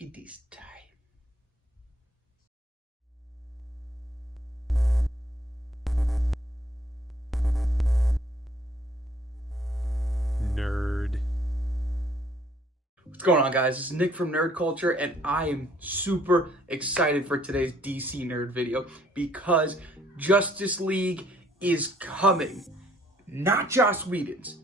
It is time. Nerd. What's going on, guys? This is Nick from Nerd Culture, and I am super excited for today's DC Nerd video because Justice League is coming. Not Joss Whedon's,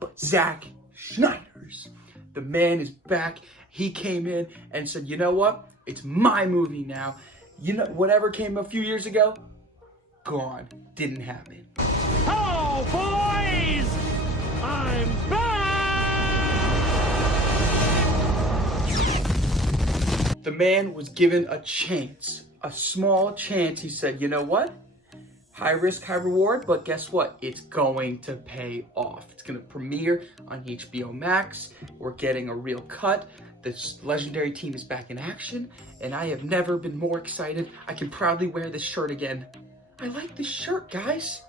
but Zack Snyder's. The man is back. He came in and said, you know what? It's my movie now. You know, whatever came a few years ago, gone. Didn't happen. Hello, boys! I'm back! The man was given a chance, a small chance. He said, you know what? High risk, high reward, but guess what? It's going to pay off. It's going to premiere on HBO Max. We're getting a real cut. This legendary team is back in action, and I have never been more excited. I can proudly wear this shirt again. I like this shirt, guys.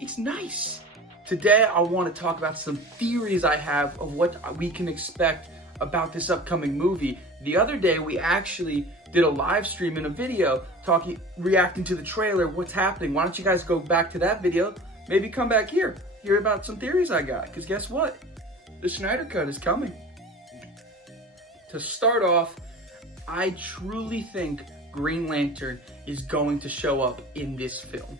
It's nice. Today, I want to talk about some theories I have of what we can expect about this upcoming movie. The other day, we actually did a live stream in a video reacting to the trailer, what's happening. Why don't you guys go back to that video, maybe come back here, hear about some theories I got, because guess what? The Snyder Cut is coming. To start off, I truly think Green Lantern is going to show up in this film.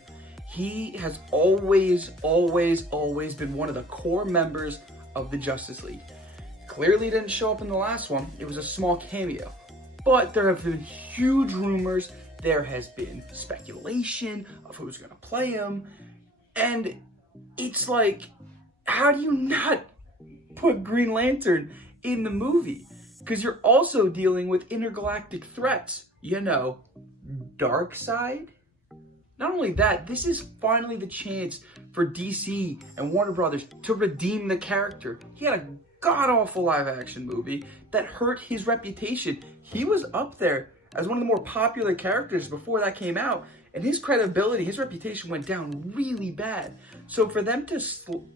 He has always been one of the core members of the Justice League. Clearly didn't show up in the last one. It was a small cameo. But there have been huge rumors. There has been speculation of who's going to play him. And it's like, how do you not put Green Lantern in the movie? Because you're also dealing with intergalactic threats. You know, Darkseid. Not only that, this is finally the chance for DC and Warner Brothers to redeem the character. He had a god-awful live-action movie that hurt his reputation. He was up there as one of the more popular characters before that came out, and his credibility, his reputation went down really bad. So for them to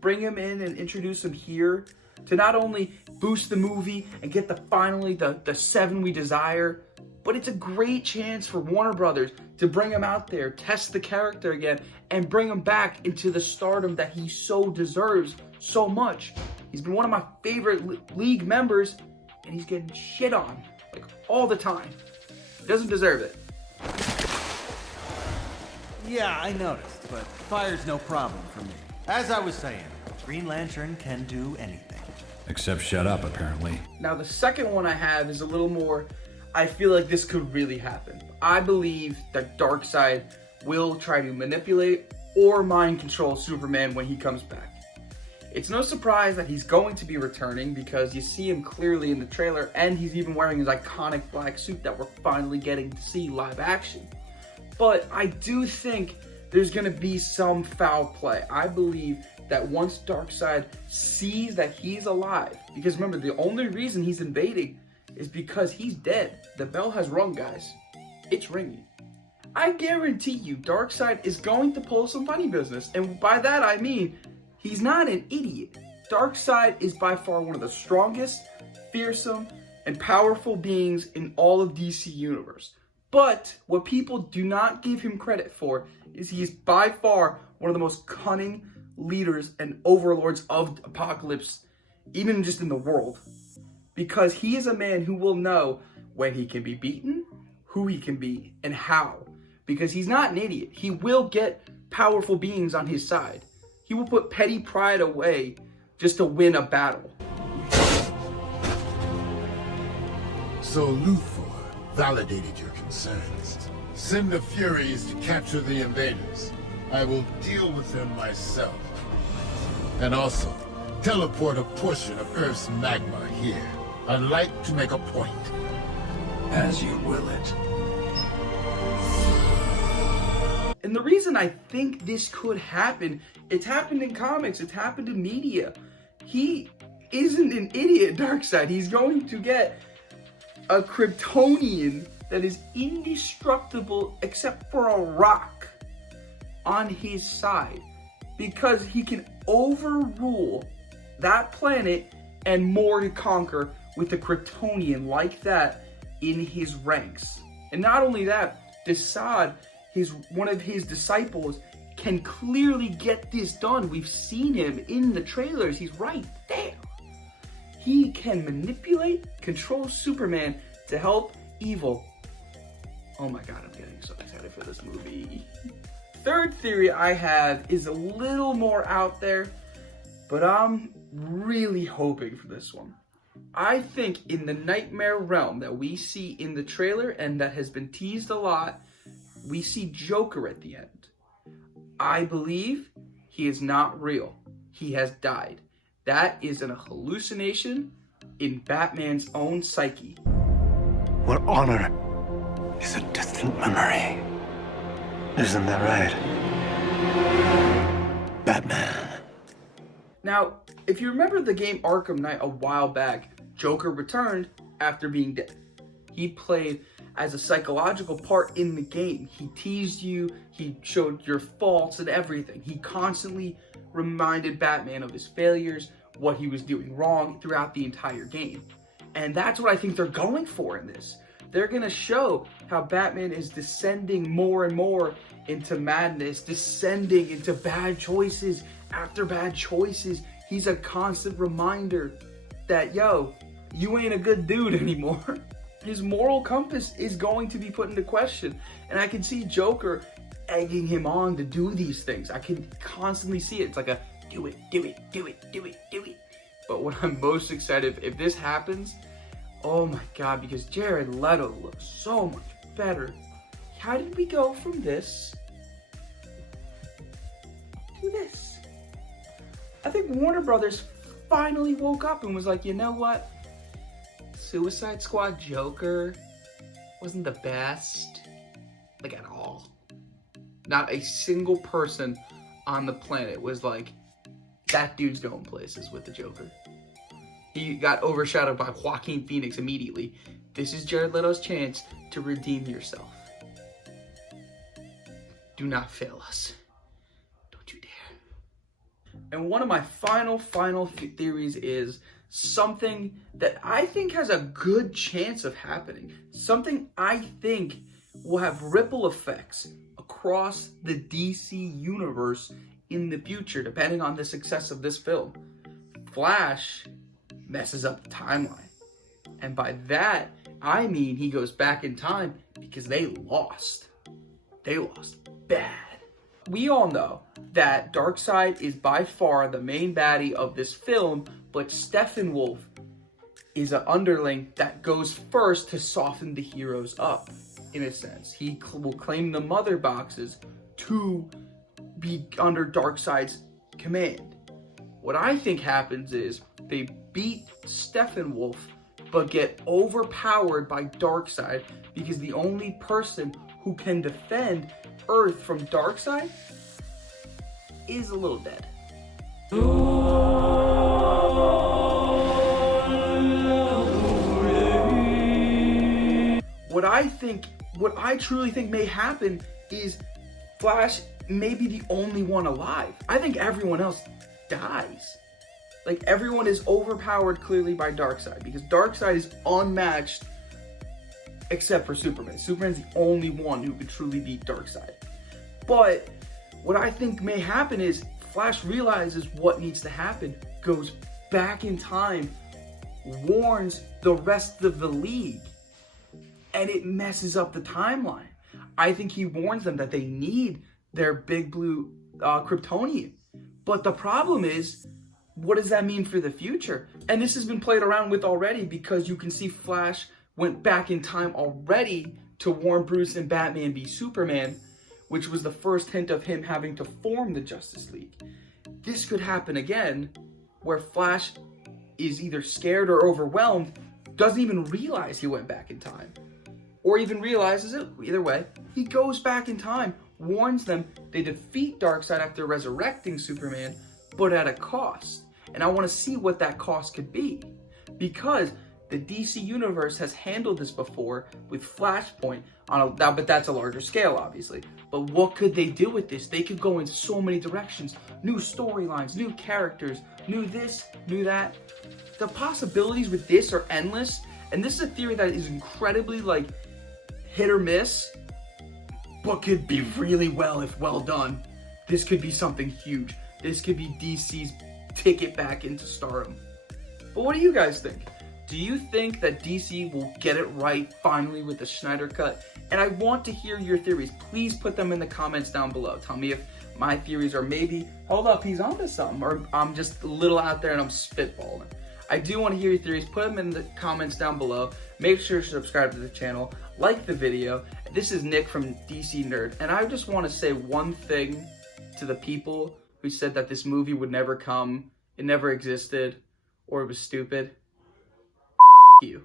bring him in and introduce him here, to not only boost the movie and get finally the 7 we desire, but it's a great chance for Warner Brothers to bring him out there, test the character again, and bring him back into the stardom that he so deserves so much. He's been one of my favorite League members, and he's getting shit on, like, all the time. He doesn't deserve it. Yeah, I noticed, but fire's no problem for me. As I was saying, Green Lantern can do anything. Except shut up, apparently. Now, the second one I have is a little more, I feel like this could really happen. I believe that Darkseid will try to manipulate or mind control Superman when he comes back. It's no surprise that he's going to be returning because you see him clearly in the trailer, and he's even wearing his iconic black suit that we're finally getting to see live action. But I do think there's going to be some foul play. I believe that once Darkseid sees that he's alive, because remember, the only reason he's invading is because he's dead. The bell has rung, guys. It's ringing. I guarantee you Darkseid is going to pull some funny business, and by that I mean he's not an idiot. Darkseid is by far one of the strongest, fearsome, and powerful beings in all of DC Universe. But what people do not give him credit for is he is by far one of the most cunning leaders and overlords of Apocalypse, even just in the world. Because he is a man who will know when he can be beaten, who he can be, and how. Because he's not an idiot. He will get powerful beings on his side. He will put petty pride away just to win a battle. So Luthor validated your concerns. Send the Furies to capture the invaders. I will deal with them myself. And also, teleport a portion of Earth's magma here. I'd like to make a point. As you will it. And the reason I think this could happen, it's happened in comics, it's happened in media. He isn't an idiot, Darkseid. He's going to get a Kryptonian that is indestructible except for a rock on his side, because he can overrule that planet and more to conquer with a Kryptonian like that, in his ranks. And not only that, Desaad, one of his disciples, can clearly get this done. We've seen him in the trailers. He's right there. He can manipulate, control Superman to help evil. Oh my god, I'm getting so excited for this movie. Third theory I have is a little more out there, but I'm really hoping for this one. I think in the nightmare realm that we see in the trailer and that has been teased a lot, we see Joker at the end. I believe he is not real. He has died. That is a hallucination in Batman's own psyche. Where honor is a distant memory. Isn't that right, Batman? Now, if you remember the game Arkham Knight a while back, Joker returned after being dead. He played as a psychological part in the game. He teased you, he showed your faults and everything. He constantly reminded Batman of his failures, what he was doing wrong throughout the entire game. And that's what I think they're going for in this. They're gonna show how Batman is descending more and more into madness, descending into bad choices after bad choices. He's a constant reminder that, yo, you ain't a good dude anymore. His moral compass is going to be put into question. And I can see Joker egging him on to do these things. I can constantly see it. It's like a, do it, do it, do it, do it, do it. But what I'm most excited, if this happens, oh my god, because Jared Leto looks so much better. How did we go from this to this? I think Warner Brothers finally woke up and was like, you know what? Suicide Squad Joker wasn't the best, like at all. Not a single person on the planet was like, that dude's going places with the Joker. He got overshadowed by Joaquin Phoenix immediately. This is Jared Leto's chance to redeem yourself. Do not fail us. Don't you dare. And one of my final theories is something that I think has a good chance of happening. Something I think will have ripple effects across the DC universe in the future, depending on the success of this film. Flash messes up the timeline. And by that, I mean he goes back in time because they lost. They lost bad. We all know that Darkseid is by far the main baddie of this film, but Steppenwolf is an underling that goes first to soften the heroes up, in a sense. He will claim the mother boxes to be under Darkseid's command. What I think happens is they beat Steppenwolf, but get overpowered by Darkseid because the only person who can defend Earth from Darkseid is a little dead. What I truly think may happen is Flash may be the only one alive. I think everyone else dies. Like, everyone is overpowered clearly by Darkseid because Darkseid is unmatched except for Superman. Superman's the only one who could truly beat Darkseid. But what I think may happen is Flash realizes what needs to happen, goes back in time, warns the rest of the league, and it messes up the timeline. I think he warns them that they need their big blue Kryptonian. But the problem is, what does that mean for the future? And this has been played around with already because you can see Flash went back in time already to warn Bruce and Batman v Superman, which was the first hint of him having to form the Justice League. This could happen again, where Flash is either scared or overwhelmed, doesn't even realize he went back in time, or even realizes it. Either way, he goes back in time, warns them, they defeat Darkseid after resurrecting Superman, but at a cost. And I want to see what that cost could be, because the DC universe has handled this before with Flashpoint but that's a larger scale, obviously. But what could they do with this? They could go in so many directions, new storylines, new characters, new this, new that. The possibilities with this are endless, And this is a theory that is incredibly like hit or miss, but could be really well if well done. This could be something huge. This could be DC's ticket back into stardom. But what do you guys think? Do you think that DC will get it right finally with the Snyder Cut? And I want to hear your theories. Please put them in the comments down below. Tell me if my theories are maybe, hold up, he's onto something, or I'm just a little out there and I'm spitballing. I do want to hear your theories. Put them in the comments down below. Make sure to subscribe to the channel, like the video. This is Nick from DC Nerd, and I just want to say one thing to the people who said that this movie would never come, it never existed, or it was stupid. You.